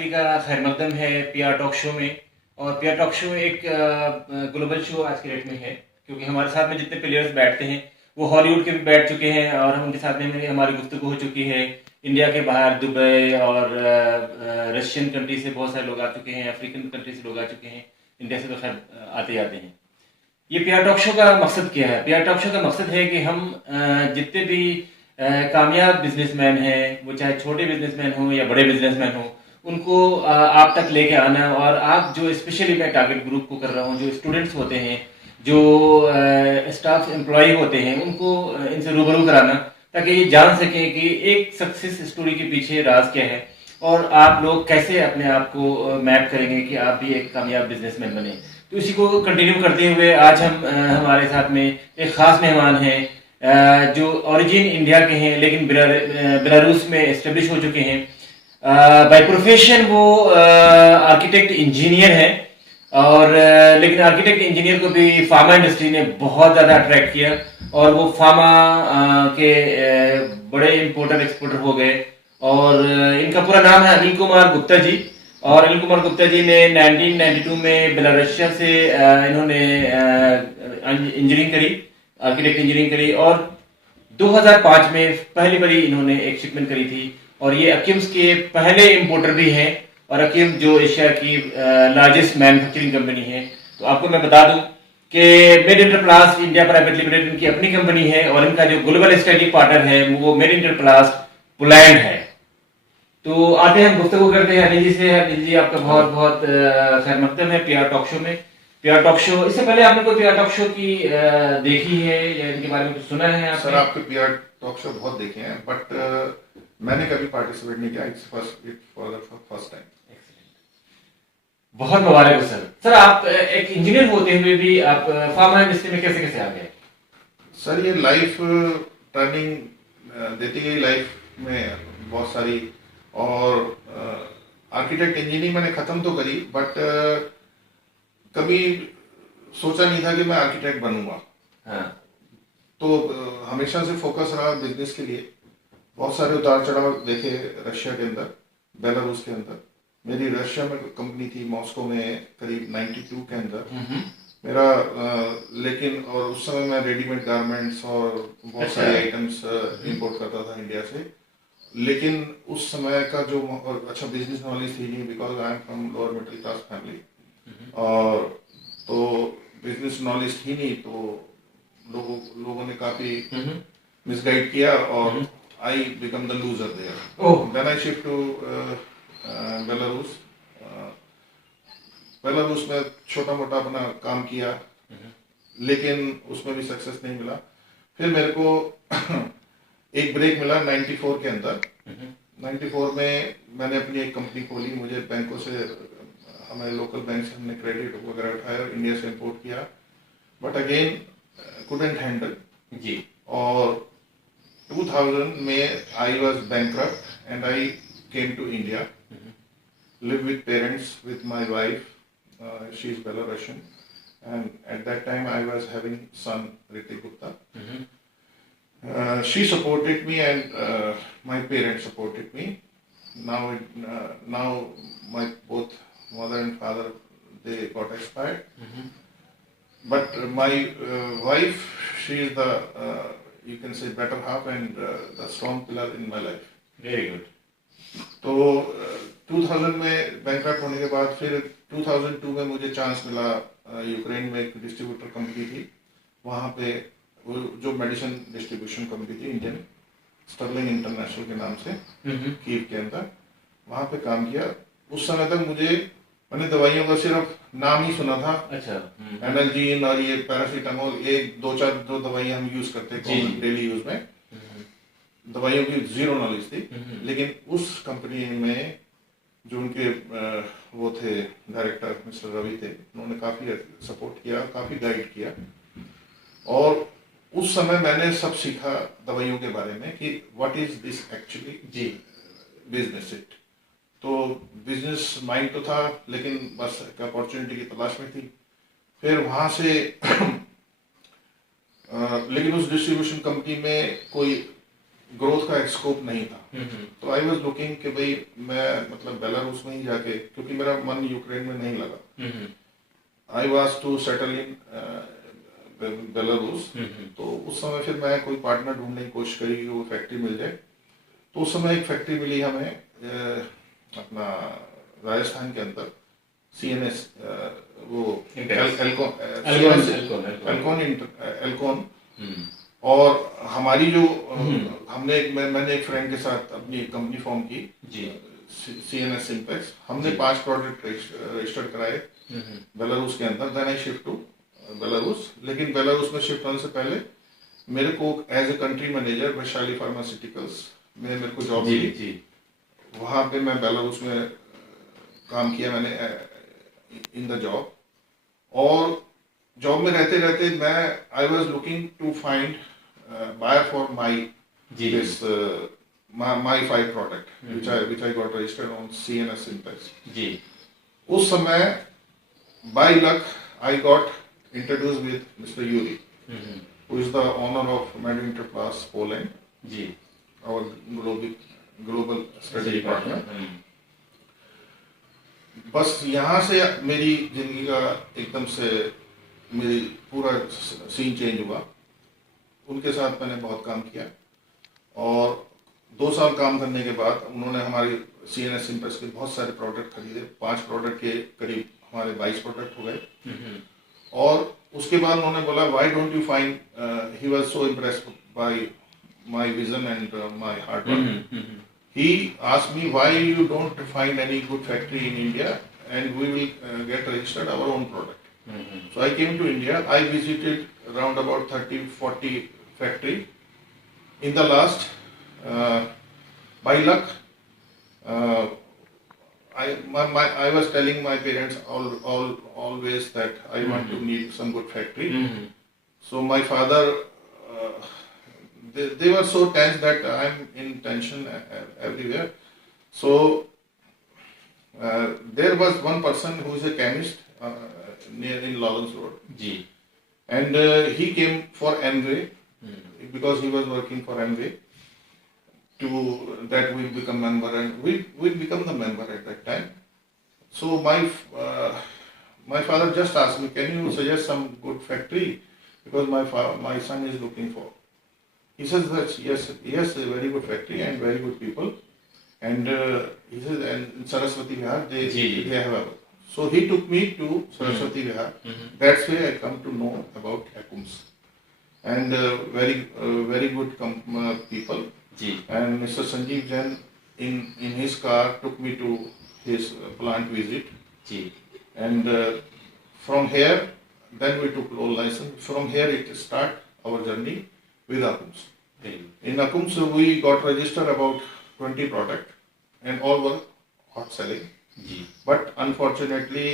सभी का खैर मकदम है पीआर टॉक शो में। और पीआर टॉक शो एक ग्लोबल शो आज की डेट में है, क्योंकि हमारे साथ में जितने प्लेयर्स बैठते हैं वो हॉलीवुड के भी बैठ चुके हैं और हम उनके साथ में हमारी गुफ्तगू हो चुकी है। इंडिया के बाहर दुबई और रशियन कंट्री से बहुत सारे लोग आ चुके हैं, अफ्रीकन कंट्री से लोग आ चुके हैं, इंडिया से तो खैर आते जाते हैं। ये पीआर टॉक शो का मकसद क्या है? पीआर टॉक शो का मकसद है कि हम जितने भी कामयाब बिजनेसमैन हैं, वो चाहे छोटे बिजनेसमैन हो या बड़े बिजनेसमैन हो, उनको आप तक लेके आना। और आप जो स्पेशली मैं टारगेट ग्रुप को कर रहा हूँ, जो स्टूडेंट्स होते हैं, जो स्टाफ एम्प्लॉय होते हैं, उनको इनसे रूबरू कराना, ताकि ये जान सकें कि एक सक्सेस स्टोरी के पीछे राज क्या है और आप लोग कैसे अपने आप को मैप करेंगे कि आप भी एक कामयाब बिजनेसमैन बने। तो इसी को कंटिन्यू करते हुए आज हम हमारे साथ में एक खास मेहमान हैं जो ओरिजिन इंडिया के हैं लेकिन बेलारूस में एस्टेब्लिश हो चुके हैं। बाय प्रोफेशन वो आर्किटेक्ट इंजीनियर है और लेकिन आर्किटेक्ट इंजीनियर को भी फार्मा इंडस्ट्री ने बहुत ज़्यादा अट्रैक्ट किया और वो फार्मा के बड़े इंपोर्टर एक्सपोर्टर हो गए। और इनका पूरा नाम है अनिल कुमार गुप्ता जी। और अनिल कुमार गुप्ता जी ने 1992 में बेलारूसिया से इन्होंने इंजीनियरिंग करी, आर्किटेक्ट इंजीनियरिंग करी और 2005 में पहली बारी इन्होंने एक शिपमेंट करी थी। और ये अकिम्स के पहले इंपोर्टर भी हैं और अकिम जो एशिया की लार्जेस्ट मैन्युफैक्चरिंग कंपनी है। तो आपको मैं बता दूं कि मेड इंटरप्लास्ट इंडिया प्राइवेट लिमिटेड इनकी अपनी कंपनी है और इनका जो ग्लोबल स्ट्रेटेजिक पार्टनर है वो मेड इंटरप्लास्ट पोलैंड है। तो आते हैं हम गुफ्तगू करते हैं अनिल जी से। अनिल जी आपका बहुत बहुत खैर मकदम है पीआर टॉक शो में। पीआर टॉक शो, इससे पहले आपने कोई पीआर टॉक शो की देखी है या इनके बारे में कुछ सुना है? सर आपके पीआर टॉक शो बहुत देखे हैं बट मैंने कभी पार्टिसिपेट नहीं किया। It's for the first time. बहुत मुबारक हो सर। सर आप एक इंजीनियर होते हुए भी आप फार्मा इंडस्ट्री में कैसे कैसे आ गए? सर ये लाइफ टर्निंग देती गई लाइफ में बहुत सारी। और आर्किटेक्ट इंजीनियरिंग मैंने खत्म तो करी बट कभी सोचा नहीं था कि मैं आर्किटेक्ट बनूंगा। हाँ। तो हमेशा से फोकस रहा बिजनेस के लिए। बहुत सारे उतार चढ़ाव देखे रशिया के अंदर, बेलारूस के अंदर। मेरी रशिया में कंपनी थी मॉस्को में करीब 92 के अंदर मेरा लेकिन और उस समय मैं रेडीमेड गारमेंट्स और बहुत सारे आइटम्स इंपोर्ट करता था इंडिया से। लेकिन उस समय का जो अच्छा बिजनेस नॉलेज थी नहीं, because I am from lower middle class family. और तो बिजनेस नॉलेज थी नहीं, तो लोगों ने काफी मिसगाइड किया और I become the loser there. Then I shift to Belarus. Belarus में छोटा मोटा अपना काम किया लेकिन उसमें भी सक्सेस नहीं मिला। फिर मेरे को एक ब्रेक मिला 94 के अंदर। 94 में मैंने अपनी एक कंपनी खोली। मुझे बैंकों से, हमारे लोकल बैंक से हमने क्रेडिट वगैरह उठाया और इंडिया से इंपोर्ट किया बट अगेन कुडंट हैंडल जी। और 2000 में I was bankrupt and I came to India, live with parents with my wife. She is Belarusian, and at that time I was having son Ritik Gupta. She supported me and my parents supported me. Now my both mother and father they got expired. But my wife, she is the you can say better half and the strong pillar in my life. Very good. तो 2000 में bankrupt होने के बाद फिर 2002 में मुझे chance मिला। Ukraine में एक डिस्ट्रीब्यूटर कंपनी थी, वहाँ पे वो जो मेडिसिन डिस्ट्रीब्यूशन कंपनी थी इंडियन, स्टर्लिंग इंटरनेशनल के नाम से, कीव के अंदर, वहाँ पे काम किया। उस समय तक मैंने दवाइयों का सिर्फ नाम ही सुना था। अच्छा। एनाल्जीन और ये पैरासीटामोल, एक दो दवाइयाँ हम यूज करते थे डेली यूज में। दवाइयों की जीरो नॉलेज थी। लेकिन उस कंपनी में जो उनके वो थे डायरेक्टर मिस्टर रवि थे, उन्होंने काफी सपोर्ट किया, काफी गाइड किया। और उस समय मैंने सब सीखा दवाइयों के बारे में कि व्हाट इज दिस एक्चुअली जी बिजनेस इट। तो बिजनेस माइंड तो था लेकिन बस एक अपॉर्चुनिटी की तलाश में थी। फिर वहां से लेकिन उस डिस्ट्रीब्यूशन कंपनी में कोई ग्रोथ का एक स्कोप नहीं था। तो आई वॉज लुकिंग कि भाई मैं मतलब बेलारूस में ही जाके, क्योंकि मेरा मन यूक्रेन में नहीं लगा। I was to settle in Belarus. तो उस समय फिर मैं कोई पार्टनर ढूंढने की कोशिश करी कि वो फैक्ट्री मिल जाए। तो उस समय एक फैक्ट्री मिली हमें अपना राजस्थान के अंदर, CNS, वो एल्कॉन। और हमारी जो मैंने एक फ्रेंड के साथ अपनी कंपनी फॉर्म की, CNS सिंपेक्स। हमने 5 प्रोडक्ट रजिस्टर्ड कराए बेलारूस के अंदर। Then I shift to Belarus. लेकिन बेलारूस में शिफ्ट होने से पहले मेरे को as a country manager Vaishali pharmaceuticals में मेरे को जॉब मिली। वहाँ पे मैं बेलारूस में काम किया मैंने इन द जॉब। और जॉब में रहते रहते मैं I was looking to find buyer for my this my 5 product which I got registered on CNS Simpex. उस समय by luck I got introduce with mister Yuri, who is the owner of Medinterplast Poland, our global strategy partner। बस यहाँ से मेरी जिंदगी का एकदम से मेरी पूरा सीन चेंज हुआ। उनके साथ मैंने बहुत काम किया और 2 साल काम करने के बाद उन्होंने हमारी CNS सिंपेक्स के बहुत सारे प्रोडक्ट खरीदे। 5 प्रोडक्ट के करीब हमारे 22 प्रोडक्ट हो गए। और उसके बाद उन्होंने बोला why don't you find, he was so impressed by my vision and my hard work. He asked me why you don't find any good factory in India and we will get registered our own product. So I came to India. I visited around about 30-40 factory. In the last, by luck, I was telling my parents always that I want to need some good factory. So my father, they were so tense that I'm in tension everywhere. So there was one person who is a chemist near in Lawrence Road, and he came for Amway because he was working for Amway. To that we become member, and we become the member at that time. So my father just asked me, can you suggest some good factory because my son is looking for. He says that yes, a very good factory and very good people, and he says and in Saraswati Vihar they have a. So he took me to Saraswati Vihar. That's where I come to know about Akums, and very good people. And Mr. Sanjeev Jain in his car took me to his plant visit. And from here, then we took loan license. From here it start our journey with Akums. In Akums we got registered about 20 product, and all were hot selling. But unfortunately,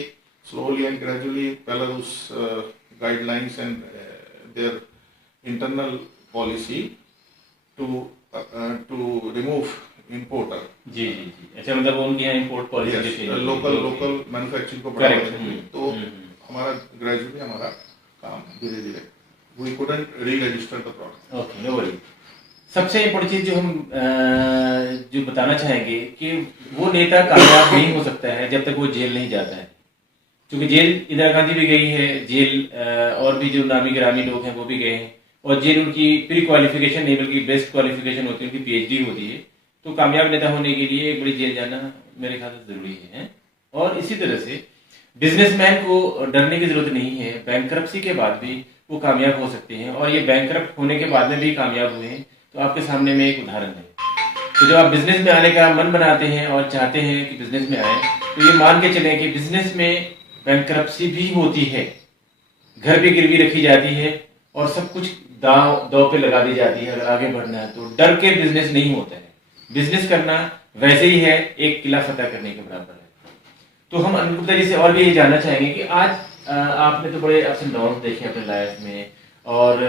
slowly and gradually, Belarus guidelines and their internal policy to remove importer. अच्छा, मतलब उनके यहाँ import policy local manufacturing को बढ़ावा देने। तो हमारा gradually हमारा काम धीरे-धीरे we couldn't re-register the product. Okay, no worry. सबसे इम्पोर्टेंट चीज जो हम जो बताना चाहेंगे कि वो नेता कामयाब नहीं हो सकता है जब तक वो जेल नहीं जाता है। क्योंकि जेल इंदिरा गांधी भी गई है, जेल और भी जो नामी गिरामी लोग हैं वो भी गए हैं, और जेल उनकी प्री क्वालिफिकेशन नहीं बल्कि बेस्ट क्वालिफिकेशन होती है, उनकी PhD होती है। तो कामयाब नेता होने के लिए एक बड़ी जेल जाना मेरे ख्याल से जरूरी है। और इसी तरह से बिजनेसमैन को डरने की जरूरत नहीं है। बैंकरप्सी के बाद भी वो कामयाब हो सकते हैं, और ये बैंकरप्ट होने के बाद में भी कामयाब हुए हैं। तो आपके सामने में एक उदाहरण है। तो जब आप बिजनेस में आने का मन बनाते हैं और चाहते हैं कि बिजनेस में आए, तो ये मान के चलें कि बिजनेस में बैंकरप्सी भी होती है, घर भी गिरवी रखी जाती है और सब कुछ दांव पे लगा दी जाती है। अगर आगे बढ़ना है तो डर के बिजनेस नहीं होता है। बिजनेस करना वैसे ही है, एक किला फतह करने के बराबर है। तो हम अनिल गुप्ता जी से और भी ये जानना चाहेंगे कि आज आपने तो बड़े अप्स एंड डाउन देखे अपने लाइफ में, और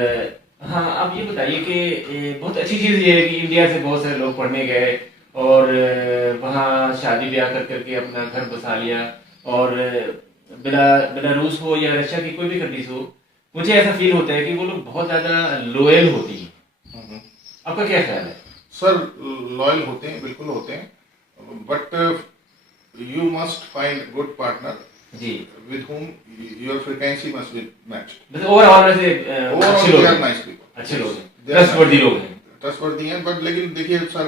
हाँ, आप ये बताइए कि बहुत अच्छी चीज़ ये है कि इंडिया से बहुत सारे लोग पढ़ने गए और वहाँ शादी ब्याह कर करके अपना घर बसा लिया, और बेलारूस हो या रशिया की कोई भी कंट्रीज हो, मुझे ऐसा फील होता है कि वो लोग बहुत ज़्यादा लोयल होती हैं। आपका क्या ख्याल है? सर लॉयल होते हैं, बिल्कुल होते हैं, but you must find good partner जी, with whom your frequency must be matched. मतलब ओवरऑल वैसे Overall, अच्छे they लोग are हैं, nice people. अच्छे लोग हैं, They are ट्रस्टवर्दी nice. लोग हैं। ट्रस्टवर्दी हैं, बट लेकिन देखिए सर,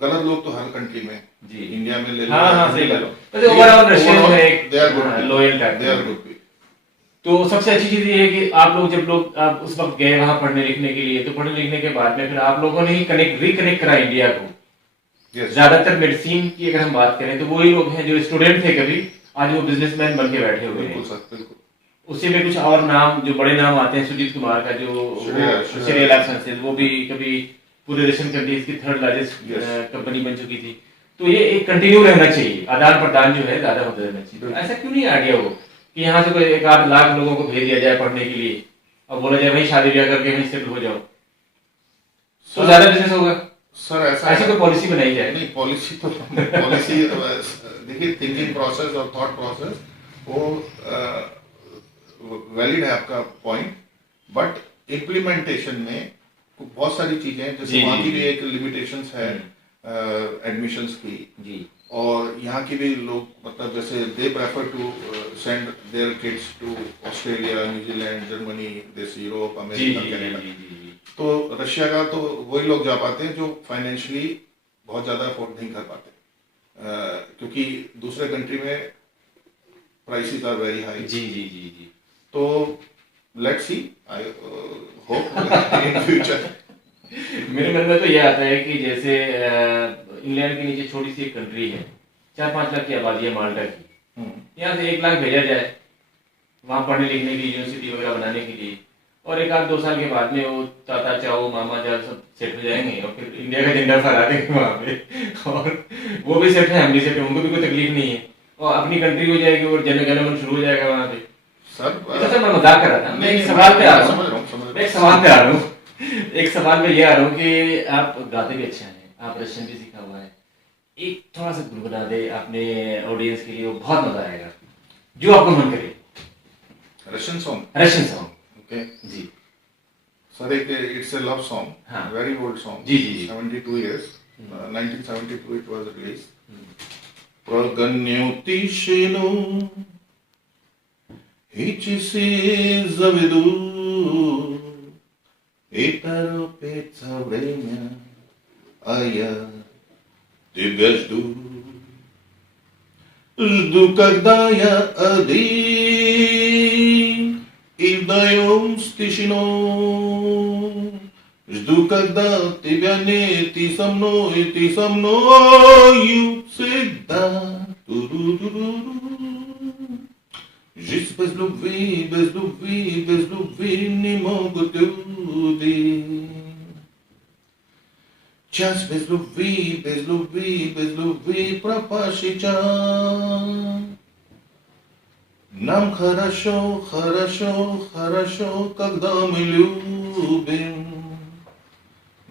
गलत लोग तो हर कंट्री में, जी, इंडिया में ले लो, हाँ हाँ, सही ले बात लो, है। वैसे ओवरऑल रशियन में एक they are good, loyal type they are good people. तो सबसे अच्छी चीज ये है कि आप लोग जब लोग आप उस वक्त गए वहां पढ़ने लिखने के लिए, तो पढ़ने लिखने के बाद में फिर आप लोगों ने ही रिकनेक्ट करा इंडिया को। Yes. ज्यादातर मेडिसिन की अगर हम बात करें तो वही लोग हैं जो स्टूडेंट थे कभी, आज वो बिजनेसमैन बन के बैठे हुए बिल्कुल हैं। सर, बिल्कुल। उसी में कुछ और नाम जो बड़े नाम आते हैं, सुजीत कुमार का जो श्रेया लैब साइंसेज, वो भी कभी पूरे रशियन कंट्रीज की 3rd लार्जेस्ट Yes. कंपनी बन चुकी थी। तो ये एक कंटिन्यू रहना चाहिए, आदान प्रदान जो है ज्यादा होता रहना चाहिए। तो ऐसा क्यों नहीं आ गया वो कि यहाँ से कोई 1-8 लाख लोगों को भेज दिया जाए पढ़ने के लिए और बोला जाए भाई शादी ब्याह करके वहीं सेटल हो जाओ, तो ज्यादा बिजनेस होगा। सर ऐसा ऐसी कोई पॉलिसी बनाई जाए। नहीं, पॉलिसी तो पॉलिसी देखिए, थिंकिंग प्रोसेस और थॉट प्रोसेस वो वैलिड है आपका पॉइंट, बट इम्प्लीमेंटेशन में बहुत सारी चीजें हैं, जैसे जी, वहाँ जी, की भी जी। एक लिमिटेशंस है एडमिशंस की, जी और यहाँ की भी लोग मतलब जैसे they prefer to send their kids to Australia, New Zealand, Germany, this Europe, जी अमेरिका, जी कनाडा। जी जी जी। तो रशिया का तो वही लोग जा पाते हैं जो फाइनेंशियली बहुत ज्यादा अफोर्ड नहीं कर पाते, क्योंकि दूसरे कंट्री में प्राइसेस आर वेरी हाई। जी जी जी जी। तो let's see, I hope in future. मेरे मन में तो यह आता है कि जैसे इंग्लैंड के नीचे छोटी सी एक कंट्री है, 4-5 लाख की आबादी है माल्टा की, यहाँ से 1 लाख भेजा जाए वहां पढ़ने लिखने की, यूनिवर्सिटी वगैरह बनाने के लिए, और 1-2 साल के बाद में वो ताता चाओ मामा जाओ सब सेट हो जाएंगे और फिर इंडिया का झंडा फहरा देंगे वहां पे और वो भी सेट है, हम भी सेट है, उनको भी कोई तकलीफ नहीं है और अपनी कंट्री हो जाएगी और जन गण मन शुरू हो जाएगा वहां पे। सर मैं मजाक कर रहा था, मैं एक सवाल पे आ रहा हूँ, मैं एक सवाल पे आ रहा हूँ, एक सवाल पे ये आ रहा हूँ कि आप गाते भी अच्छा है, आप रशियन भी सीखा हुआ है, एक थोड़ा सा गुनगुना दे अपने ऑडियंस के लिए, वो बहुत मजा आएगा, जो आपको मन करे। Russian song, Russian song. Okay जी सर, एक इट्स ए लव सॉन्ग, हाँ। वेरी ओल्ड सॉन्ग, जी, जी, जी। 72 years, 1972 it was released. Proganiutisino Hichisi zavidu Itaro pizza vremya Aya тебя жду. Жду, когда я один и вдвоем с тишиной. Жду, когда тебя нет, ты со мною всегда. Ту-ду-ду-ду-ду. Жизнь без любви, без любви, без любви не могут любить. Час без любви, без любви, без любви пропащий час. Нам хорошо, хорошо, хорошо, когда мы любим.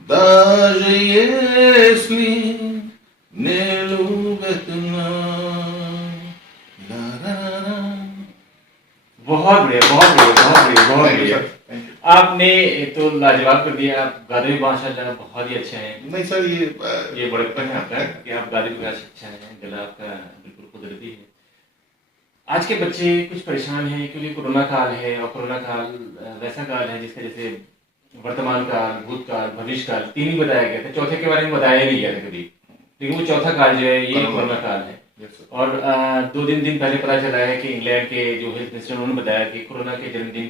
Даже если не любят нас. Ла-ла-ла. बहुत बढ़िया, बहुत बढ़िया, बहुत बढ़िया, बहुत Thank you, बढ़िया। sir. Thank you. आपने तो लाजवाब कर दिया, आप गाते भी माशाल्लाह बहुत ही अच्छे हैं। नहीं सर, ये बड़प्पन है आपका कि आप गाते भी अच्छा है, गला आपका बिल्कुल कुदरती है। आज के बच्चे कुछ परेशान हैं क्योंकि कोरोना काल है और कोरोना काल वैसा काल है जिसका जैसे वर्तमान काल, भूतकाल, भविष्य काल 3 ही बताया गया था, चौथे के बारे में बताया नहीं गया था कभी, लेकिन वो चौथा काल जो है ये कोरोना काल है। Yes, sir. और 2 दिन पहले पता चला है कि इंग्लैंड के जो हेल्थ मिनिस्टर उन्होंने बताया कि कोरोना के जन्मदिन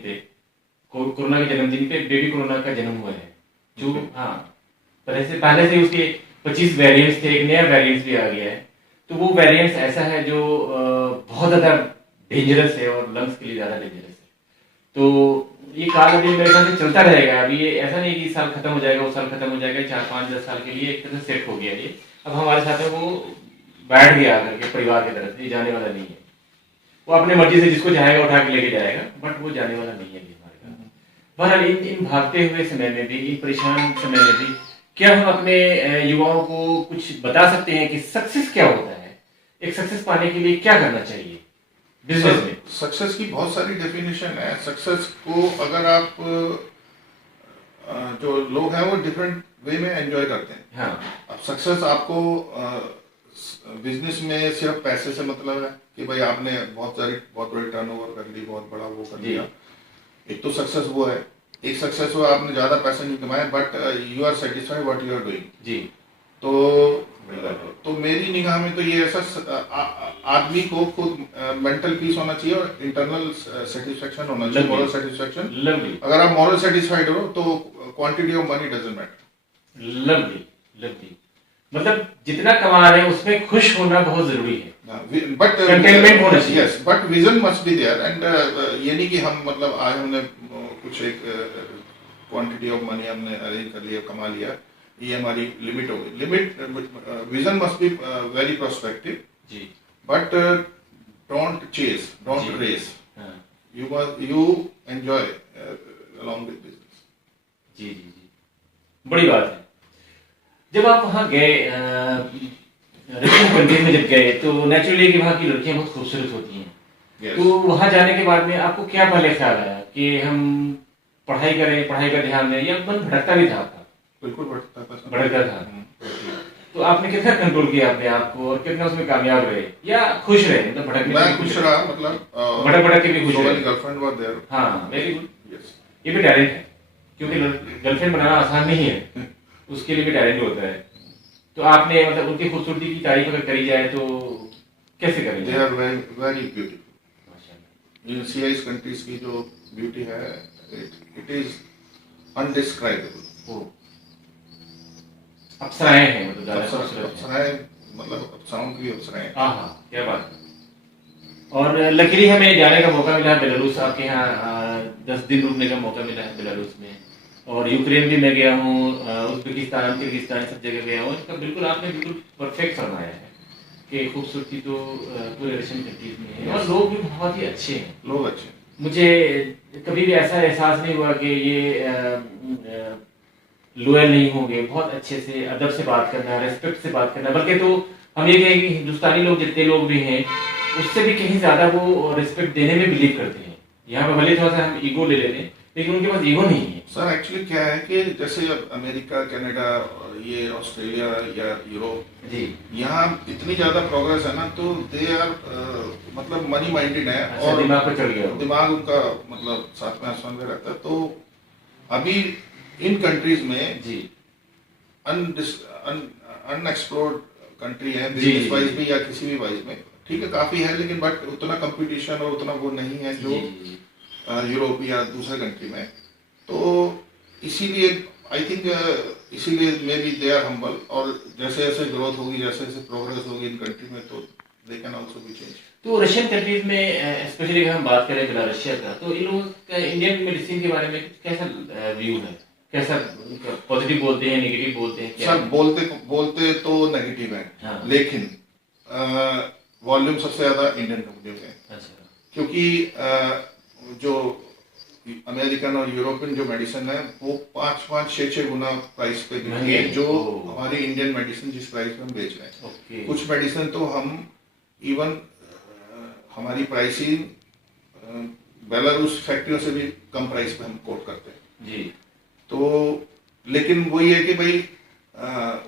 पे बेबी कोरोना का जन्म हुआ है, जो हाँ पहले से उसके 25 वेरिएंट्स थे, एक नया वेरिएंट्स भी आ गया है। तो वो वेरिएंट्स ऐसा है जो बहुत ज्यादा डेंजरस है और लंग्स के लिए ज्यादा डेंजरस है। तो ये काल अभी मेरे ख्याल से चलता रहेगा, अभी ये ऐसा नहीं कि इस साल खत्म हो जाएगा, वो साल खत्म हो जाएगा, 4-5-10 साल के लिए एक तरह से सेट हो गया ये। अब हमारे साथ में वो बैठ गया आकर के परिवार की तरफ से, ये जाने वाला नहीं है। वो अपने मर्जी से जिसको चाहेगा उठा के लेके जाएगा, बट वो जाने वाला नहीं है अभी हमारे घर। बहरहाल इन भागते हुए समय में भी, इन परेशान समय में भी, क्या हम अपने युवाओं को कुछ बता सकते हैं कि सक्सेस क्या होता है, एक सक्सेस पाने के लिए क्या करना चाहिए बिजनेस में? सक्सेस की बहुत सारी डेफिनेशन है। सक्सेस को अगर आप जो लोग हैं वो डिफरेंट वे में एंजॉय करते हैं। हाँ अब सक्सेस आपको बिजनेस में सिर्फ पैसे से मतलब है कि भाई आपने बहुत बड़ी टर्नओवर कर ली, बहुत बड़ा वो कर जी लिया। एक तो सक्सेस वो है, एक सक्सेस वो आपने ज्यादा पैसे नहीं कमाए but you are satisfied what you are doing. जी तो तो मेरी निगाह में तो ये ऐसा आदमी को खुद मेंटल पीस होना चाहिए और इंटरनल सेटिस्फेक्शन होना चाहिए, Lovely. Moral satisfaction. लवली अगर आप मॉरल सेटिस्फाइड हो तो quantity of money doesn't matter. Lovely lovely, मतलब जितना कमा रहे हैं उसमें खुश होना बहुत जरूरी है। बट Contentment होना चाहिए। Yes, but vision must be there and ये नहीं कि हम मतलब आज हमने कुछ एक क्वांटिटी ऑफ मनी हमने अरेंज कर लिया, कमा लिया, ये हमारी लिमिट हो गई। Limit vision must be very prospective, जी बट डोंट चेस, डोंट जी। रेस, हाँ you enjoy along with business. जी जी जी, बड़ी बात है। जब आप वहाँ गए रशियन कंट्री में जब गए तो नेचुरली कि वहाँ की लड़कियाँ बहुत खूबसूरत होती हैं। Yes. तो वहाँ जाने के बाद में आपको क्या पहले ख्याल आया कि हम पढ़ाई करें, पढ़ाई का ध्यान दें, या मन भटकता भी था आपका? बिल्कुल भटकता भटकता था। तो आपने कितना कंट्रोल किया अपने आप को और कितना उसमें कामयाब रहे या खुश रहे? मतलब भटकने मैं में खुश रहा, मतलब भटक भटक के भी खुश रहे। Girlfriend were there. हाँ वेरी गुड, यस। ये भी टैलेंट है, क्योंकि गर्लफ्रेंड बनाना आसान नहीं है, उसके लिए भी टैलेंट होता है। तो आपने मतलब उनकी खूबसूरती की तारीफ अगर करी जाए तो कैसे दे करेंगे? Are very beautiful. माशाल्लाह। इन सीआईएस कंट्रीज की जो ब्यूटी है, इट इज अनडिस्क्राइबेबल। ओ, अप्सराएं हैं, मतलब ज्यादा खूबसूरत हैं। अप्सराएं, मतलब अप्सराओं की अप्सराएं। हाँ हाँ, क्या बात है। और लकीली हमें जाने का मौका मिला बेलारूस, आपके यहाँ 10 दिन रुकने का मौका मिला है बेलारूस में। और यूक्रेन भी मैं गया हूँ, उज्बेकिस्तान, किर्गिस्तान, सब जगह गया हूँ। इसका बिल्कुल आपने बिल्कुल परफेक्ट फरमाया है कि खूबसूरती तो पूरे रशियन कंट्रीज में है और लोग भी बहुत ही अच्छे हैं। लोग अच्छे। मुझे कभी भी ऐसा एहसास नहीं हुआ कि ये लॉयल नहीं होंगे, बहुत अच्छे से अदब से बात करना, रेस्पेक्ट से बात करना। बल्कि तो हम ये कहें कि हिंदुस्तानी लोग जितने लोग भी हैं उससे भी कहीं ज्यादा वो रिस्पेक्ट देने में बिलीव करते हैं। यहाँ पे भले थोड़ा सा हम ईगो ले लेते हैं, लेकिन उनके पास ईगो नहीं है। सर एक्चुअली क्या है कि जैसे अब अमेरिका, कनाडा, ये ऑस्ट्रेलिया या यूरोप, जी यहाँ इतनी ज्यादा प्रोग्रेस है ना, तो दे आर मतलब मनी माइंडेड है। अच्छा, और दिमाग पर चढ़ गया वो। दिमाग उनका मतलब साथ में आसमान में रहता है। तो अभी इन कंट्रीज में जी अनएक्सप्लोर्ड कंट्री है, जी, बिजनेस जी, वाइज जी। भी या किसी भी वाइज में, ठीक है काफी है, लेकिन बट उतना कंपटीशन और उतना वो नहीं है जो जी, जी, जी। यूरोप या दूसरे कंट्री में। तो इसीलिए आई थिंक इसीलिए maybe they are humble, और जैसे जैसे ग्रोथ होगी, जैसे जैसे प्रोग्रेस होगी इन कंट्री में, तो they can also be change. तो रशियन कंट्रीज में स्पेशली अगर हम बात करें बेलारूसिया का, तो इन लोगों का इंडियन मेडिसिन के बारे में कैसा व्यू है? कैसा पॉजिटिव बोलते हैं, नेगेटिव बोलते हैं, क्या सर बोलते तो नेगेटिव है, हाँ। लेकिन वॉल्यूम सबसे ज्यादा इंडियन कंपनियों में है। अच्छा, क्योंकि जो अमेरिकन और यूरोपियन जो मेडिसिन है वो 5-6 गुना प्राइस पे बिकती महंगी है है। जो ओह। हमारी इंडियन मेडिसिन जिस प्राइस पे हम बेच रहे हैं। ओके। कुछ मेडिसिन तो हम इवन हमारी प्राइसिंग बेलारूस फैक्ट्रियों से भी कम प्राइस पे हम कोट करते हैं। जी तो लेकिन वही है कि भाई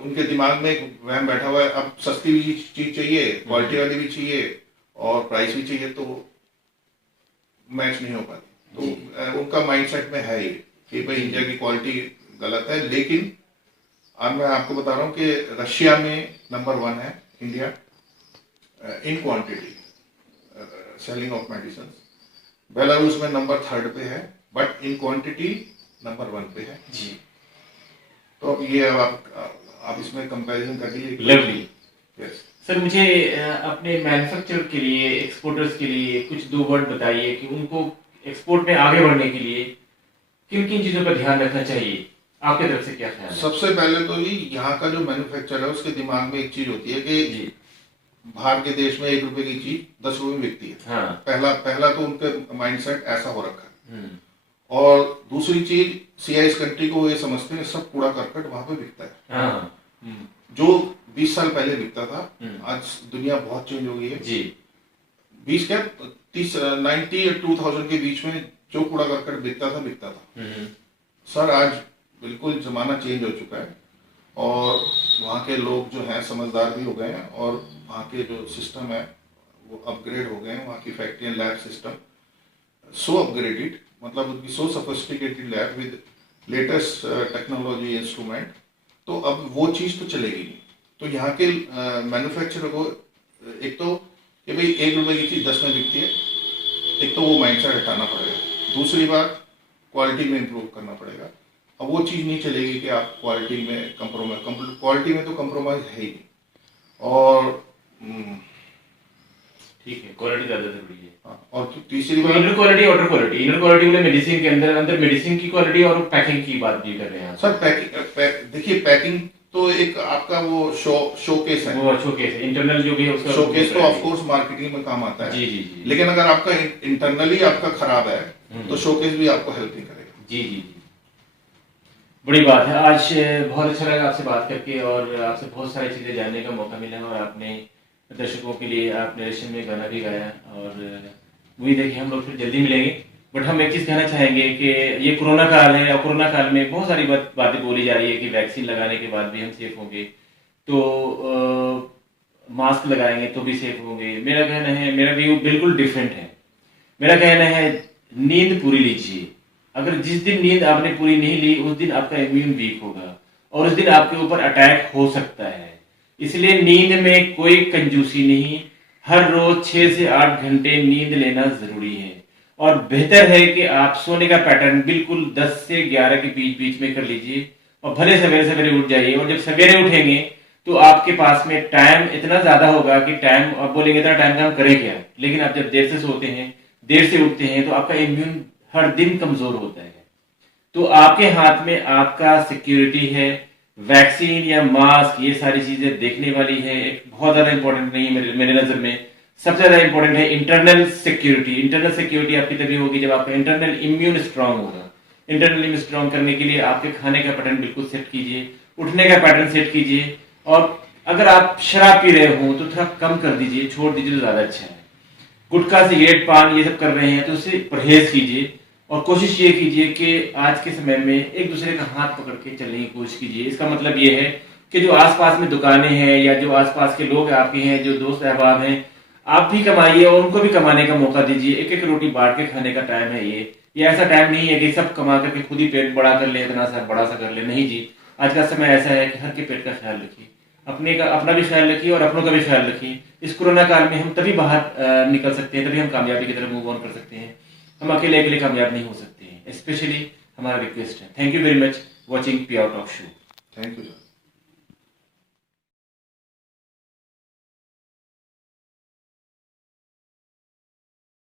उनके दिमाग में एक वहम बैठा हुआ है, अब सस्ती भी चीज चाहिए, क्वालिटी वाली भी चाहिए और प्राइस भी चाहिए, तो मैच नहीं हो पाती। तो उनका माइंडसेट में है ये कि भाई इंडिया की क्वालिटी गलत है। लेकिन अब मैं आपको बता रहा हूँ कि रशिया में नंबर 1 है India in quantity selling of medicine. Belarus में नंबर 3rd पे है, बट इन क्वांटिटी नंबर 1 पे है जी, तो अब ये अब आप इसमें कंपैरिजन कर लीजिए। लवली। यस सर मुझे अपने मैन्युफैक्चरर के लिए, एक्सपोर्टर्स के लिए कुछ 2 वर्ड बताइए कि उनको एक्सपोर्ट में आगे बढ़ने के लिए किन किन चीजों पर ध्यान रखना चाहिए, आपकी तरफ से क्या ख्याल है? सबसे पहले तो ये यहाँ का जो मैन्युफैक्चरर है उसके दिमाग में एक चीज होती है कि जी बाहर के देश में 1 रुपए की चीज 10 रुपए में बिकती है। हाँ। पहला तो उनका माइंडसेट ऐसा हो रखा है। हम्म। और दूसरी चीज सीआईएस कंट्री को ये समझते हैं सब कूड़ा करकट वहां पे बिकता है। हाँ। जो 20 साल पहले बिकता था, आज दुनिया बहुत चेंज हो गई है। जी 20 क्या 90 या 2000 के बीच में जो कूड़ा करकट बिकता था। सर आज बिल्कुल ज़माना चेंज हो चुका है और वहाँ के लोग जो हैं समझदार भी हो गए हैं और वहाँ के जो सिस्टम है वो अपग्रेड हो गए हैं। वहाँ की factory and lab system so upgraded, मतलब उनकी so sophisticated lab with latest technology instrument, तो अब वो चीज़ तो चलेगी नहीं। तो यहाँ के मैन्युफैक्चरर को एक तो कि भाई 1 रुपए की चीज़ 10 में बिकती है, एक तो वो माइंडसेट हटाना पड़ेगा। दूसरी बात, क्वालिटी में इम्प्रूव करना पड़ेगा। अब वो चीज़ नहीं चलेगी कि आप क्वालिटी में क्वालिटी में तो कंप्रोमाइज है ही नहीं। और ठीक है, क्वालिटी ज्यादा जरूरी है। हाँ, और तीसरी बात, inner quality, outer quality. Inner quality बोले मेडिसिन के अंदर अंदर मेडिसिन की क्वालिटी और पैकिंग की बात भी कर रहे हैं सर देखिए पैकिंग तो एक आपका वो शोकेस है, वो शोकेस है, इंटरनल जो भी है उसका शोकेस तो ऑफ कोर्स मार्केटिंग में काम आता है। जी जी जी। लेकिन अगर आपका इंटरनली आपका खराब है तो शोकेस भी आपको हेल्प नहीं करेगा। जी जी जी, बड़ी बात है। आज बहुत अच्छा लगा आपसे बात करके और आपसे बहुत सारी चीज़ें जानने का मौका मिला और आपने दर्शकों के लिए आपने रशियन में गाना भी गाया और वही देखिए हम लोग फिर जल्दी मिलेंगे। बट हम एक चीज़ कहना चाहेंगे कि ये कोरोना काल है और कोरोना काल में बहुत सारी बातें बोली जा रही है कि वैक्सीन लगाने के बाद भी हम सेफ होंगे, तो मास्क लगाएंगे तो भी सेफ होंगे। मेरा कहना है, मेरा व्यू बिल्कुल डिफरेंट है। मेरा कहना है नींद पूरी लीजिए। अगर जिस दिन नींद आपने पूरी नहीं ली उस दिन आपका इम्यून वीक होगा और उस दिन आपके ऊपर अटैक हो सकता है। इसलिए नींद में कोई कंजूसी नहीं, हर रोज 6 से 8 घंटे नींद लेना जरूरी है और बेहतर है कि आप सोने का पैटर्न बिल्कुल 10 से 11 के बीच बीच में कर लीजिए और भले सवेरे सवेरे उठ जाइए। और जब सवेरे उठेंगे तो आपके पास में टाइम इतना ज्यादा होगा कि टाइम आप बोलेंगे इतना टाइम का हम करें क्या, लेकिन आप जब देर से सोते हैं देर से उठते हैं तो आपका इम्यून हर दिन कमजोर होता है। तो आपके हाथ में आपका सिक्योरिटी है। वैक्सीन या मास्क ये सारी चीजें देखने वाली है, एक बहुत ज्यादा इंपॉर्टेंट नहीं है मेरे नजर में। सबसे ज्यादा इंपॉर्टेंट है इंटरनल सिक्योरिटी। इंटरनल सिक्योरिटी आपकी तभी होगी जब आपका इंटरनल इम्यून स्ट्रांग होगा। इंटरनल इम्यून स्ट्रांग करने के लिए आपके खाने का पैटर्न बिल्कुल सेट कीजिए, उठने का पैटर्न सेट कीजिए और अगर आप शराब पी रहे हो तो थोड़ा कम कर दीजिए, छोड़ दीजिए तो ज्यादा अच्छा है। गुटखा सिगरेट पान ये सब कर रहे हैं तो उससे परहेज कीजिए और कोशिश ये कीजिए कि आज के समय में एक दूसरे का हाथ पकड़ के चलने की कोशिश कीजिए। इसका मतलब ये है कि जो आसपास में दुकानें हैं या जो आसपास के लोग आपके हैं, जो दोस्त अहबाब हैं, आप भी कमाइए और उनको भी कमाने का मौका दीजिए। एक एक रोटी बांट के खाने का टाइम है ये ऐसा टाइम नहीं है कि सब कमा करके खुद ही पेट बड़ा कर ले, इतना सा बड़ा सा कर ले। नहीं जी, आज का समय ऐसा है कि हर के पेट का ख्याल रखिए, अपना भी ख्याल रखिए और अपनों का भी ख्याल रखिए। इस कोरोना काल में हम तभी बाहर निकल सकते हैं, तभी हम कामयाबी की तरफ मूव ऑन कर सकते हैं। हम अकेले कामयाब नहीं हो सकते हैं। स्पेशली हमारा रिक्वेस्ट है, thank you very much watching PR talk show. Thank you.